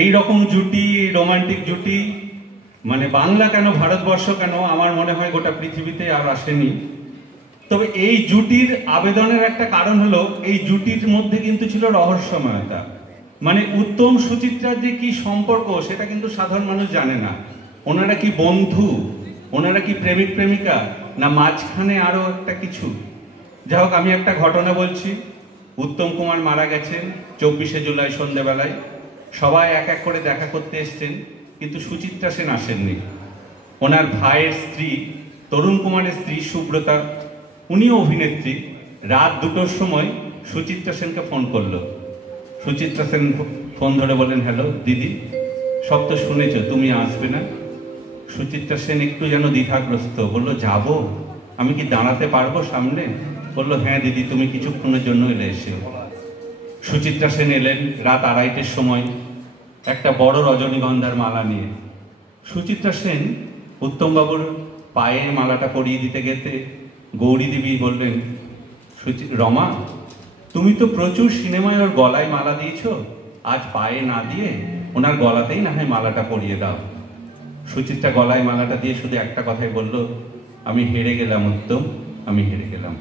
এই রকম জুটি, রোমান্টিক জুটি মানে বাংলা কেন, ভারতবর্ষ কেন, আমার মনে হয় গোটা পৃথিবীতে আর আসেনি। তবে এই জুটির আবেদনের একটা কারণ হলো, এই জুটির মধ্যে কিন্তু ছিল রহস্যময়তা। মানে উত্তম সুচিত্রার যে কি সম্পর্ক সেটা কিন্তু সাধারণ মানুষ জানে না। ওনারা কি বন্ধু, ওনারা কি প্রেমিক প্রেমিকা, না মাঝখানে আরো একটা কিছু। যাই হোক, আমি একটা ঘটনা বলছি। উত্তম কুমার মারা গেছেন 24শে জুলাই সন্ধ্যেবেলায়। সবাই এক এক করে দেখা করতে এসছেন, কিন্তু সুচিত্রা সেন আসেননি। ওনার ভাইয়ের স্ত্রী, তরুণ কুমারের স্ত্রী সুব্রতা, উনিও অভিনেত্রী, রাত 2টোর সময় সুচিত্রা সেনকে ফোন করলো। সুচিত্রা সেন ফোন ধরে বলেন, হ্যালো দিদি, সব তো শুনেছ, তুমি আসবে না? সুচিত্রা সেন একটু যেন দ্বিধাগ্রস্ত, বললো যাব, আমি কি দাঁড়াতে পারবো সামনে? বললো, হ্যাঁ দিদি, তুমি কিছুক্ষণের জন্য এলে এসে। সুচিত্রা সেন এলেন রাত 2:30-এর সময় একটা বড় রজনীগন্ধার মালা নিয়ে। সুচিত্রা সেন উত্তমবাবুর পায়ে মালাটা পরিয়ে দিতে গেতে গৌরী দেবী বললেন, রমা, তুমি তো প্রচুর সিনেমায় ওর গলায় মালা দিয়েছ, আজ পায়ে না দিয়ে ওনার গলাতেই না হয় মালাটা পরিয়ে দাও। সুচিত্রা গলায় মালাটা দিয়ে শুধু একটা কথাই বলল, আমি হেরে গেলাম উত্তম, আমি হেরে গেলাম।